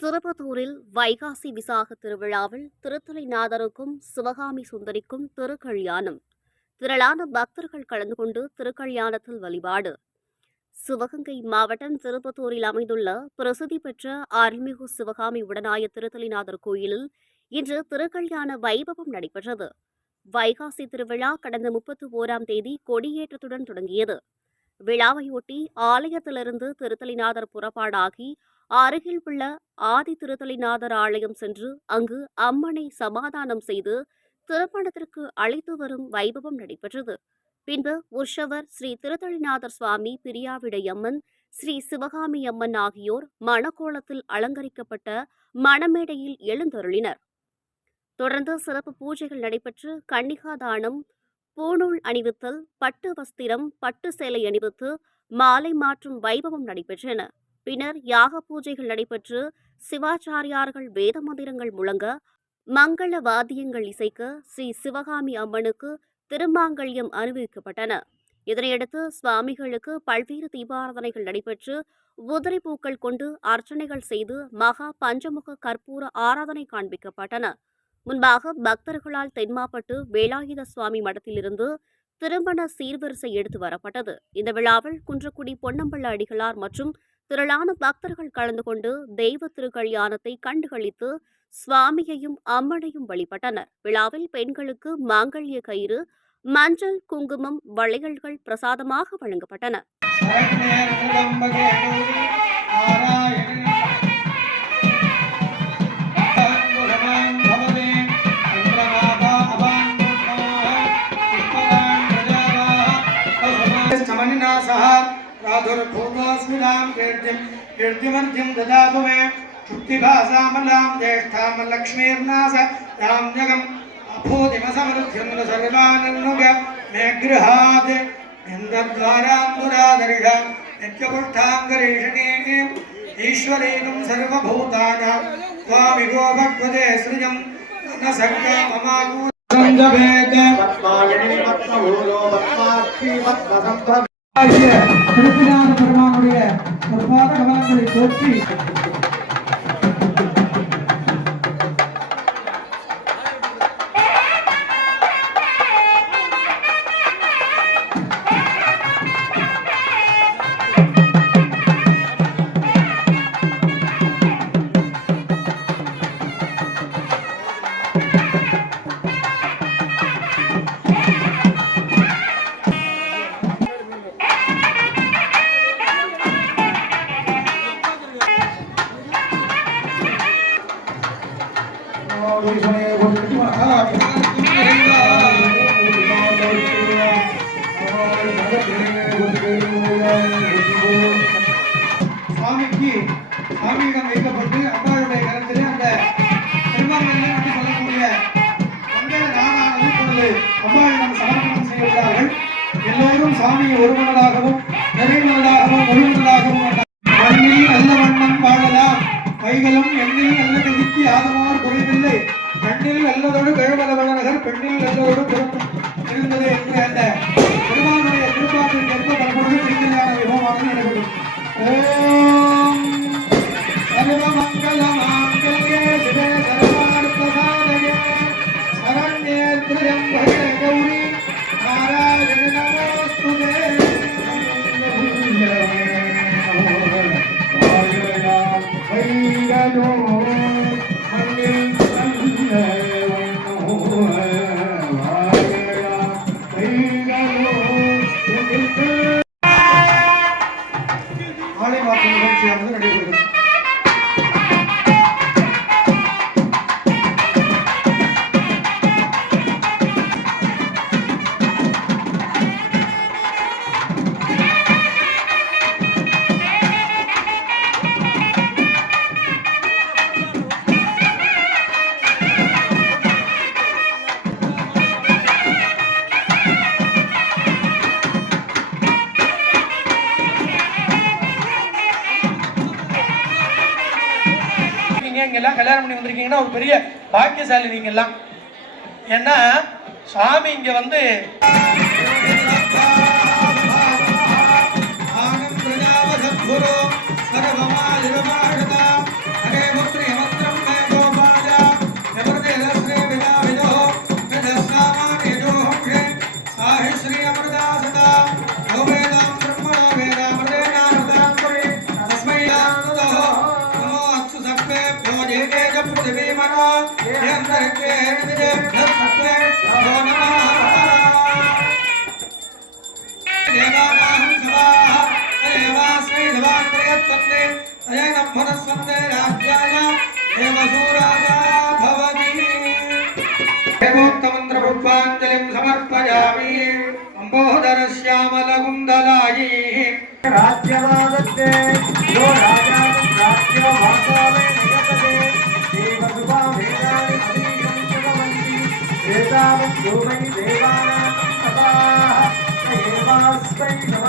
திருப்பத்தூரில் வைகாசி விசாக திருவிழாவில் திருத்தலைநாதருக்கும் சிவகாமி சுந்தரிக்கும் திருக்கல்யாணம். திரளான பக்தர்கள் கலந்து கொண்டு திருக்கல்யாணத்தில் வழிபாடு. சிவகங்கை மாவட்டம் திருப்பத்தூரில் அமைந்துள்ள பிரசித்தி பெற்ற அருள்மிகு சிவகாமி உடனாய திருத்தலைநாதர் கோயிலில் இன்று திருக்கல்யாண வைபவம் நடைபெற்றது. வைகாசி திருவிழா கடந்த 31ஆம் தேதி கொடியேற்றத்துடன் தொடங்கியது. விழாவையொட்டி ஆலயத்திலிருந்து திருத்தலைநாதர் புறப்பாடாகி அருகில் உள்ள ஆதி திருத்தலைநாதர் ஆலயம் சென்று அங்கு அம்மனை சமாதானம் செய்து திருமணத்திற்கு அழைத்து வரும் வைபவம் நடைபெற்றது. பின்பு உற்சவர் ஸ்ரீ திருத்தலைநாதர் சுவாமி பிரியாவிடையம்மன், ஸ்ரீ சிவகாமி அம்மன் ஆகியோர் மணக்கோலத்தில் அலங்கரிக்கப்பட்ட மணமேடையில் எழுந்தருளினர். தொடர்ந்து சிறப்பு பூஜைகள் நடைபெற்று கன்னிகாதானம், பூணூல் அணிவித்தல், பட்டு வஸ்திரம், பட்டு சேலை அணிவித்து மாலை மாற்றும் வைபவம் நடைபெற்றன. பின்னர் யாக பூஜைகள் நடைபெற்று சிவாச்சாரியார்கள் வேத மந்திரங்கள் முழங்க, மங்கள வாத்தியங்கள் இசைக்க ஸ்ரீ சிவகாமி அம்மனுக்கு திருமாங்கல்யம் அணிவிக்கப்பட்டன. இதனையடுத்து சுவாமிகளுக்கு பல்வேறு தீபாராதனைகள் நடைபெற்று உதிரி பூக்கள் கொண்டு அர்ச்சனைகள் செய்து மகா பஞ்சமுக கற்பூர ஆராதனை காண்பிக்கப்பட்டன. முன்பாக பக்தர்களால் தென்மாப்பட்டு வேலாயுத சுவாமி மடத்திலிருந்து திருமண சீர்வரிசை எடுத்து வரப்பட்டது. இந்த விழாவில் குன்றக்குடி பொன்னம்பல அடிகளார் மற்றும் திரளான பக்தர்கள் கலந்து கொண்டு தெய்வ திருக்கல்யாணத்தை கண்டுகளித்து சுவாமியையும் அம்மனையும் வழிபட்டனர். விழாவில் பெண்களுக்கு மாங்கல்ய கயிறு, மஞ்சள், குங்குமம், வளையல்கள் பிரசாதமாக வழங்கப்பட்டன. कीर्तिमर्थिं ददातु मे शुक्तिभासामलां ज्येष्ठामलक्ष्मीर्नास राम्यगम् अभूतिमसमृद्धिं सर्वानन्नुग मे गृहात् इन्द्रद्वारान्मुरादर्घ नित्यपुष्टां गरीषणीम् ईश्वरीनं सर्वभूतानां त्वामिगो भगवते सृजं न सङ्गा ममाकू संजभेत पद्मायिनी पद्मभूलो पद्माक्षी पद्मसंभव திருஞான பெருமானுடைய பொற்பாத கமலங்களை போற்றி சுவாமிக்கு சாமியிடம் வைக்கப்பட்டு அம்பாளுடைய கரத்திலே அந்த திருமணம் என்று சொல்லக்கூடிய மங்கள நாடானது இப்பொழுது அம்பாளிடம் சமர்ப்பணம் செய்கிறார்கள். எல்லோரும் சாமியை ஒருமனதாகவும் நிறைமனதாகவும் ஒருமனதாகவும் மண்ணில் நல்ல வண்ணம் வாழலாம், கைகளும் எண்ணில் நல்ல கதிக்கு ஆதமார் குறைவில்லை, கண்ணில் நல்லதோடு கழுவலவனகர் பெண்ணில் நல்லதோடு பிறப்பும் இருந்தது என்று அந்த பெருமானுடைய திருப்பாட்டிற்கு ஏற்ப தற்பொழுது திருஞான விபவமாக நடைபெறும். ஓம் சர்வமங்கலமாங்கல்யே சிவே சர்வார்த்தசாதகே சரண்யே த்ர்யம்பகே கௌரி நாராயணி நமோஸ்துதே. மாலை மாற்றும் நிகழ்ச்சியானது நடைபெறுகிறது. நீங்கெல்லாம் கல்யாணம் பண்ணி வந்திருக்கீங்கன்னா ஒரு பெரிய பாக்கியசாலி நீங்கெல்லாம். ஏன்னா சுவாமி இங்க வந்து देवोत्तमन्त्रपुष्पाञ्जलिं समर्पयामि अम्बोदरश्यामलकुन्दलायै राज्यवादत्ते यो राजा राज्यवासावे निगतते देवसुभा वेदानि अधीनं भगवन्ति एतावत् यो वै देवानां सभाः एवास्मै नमः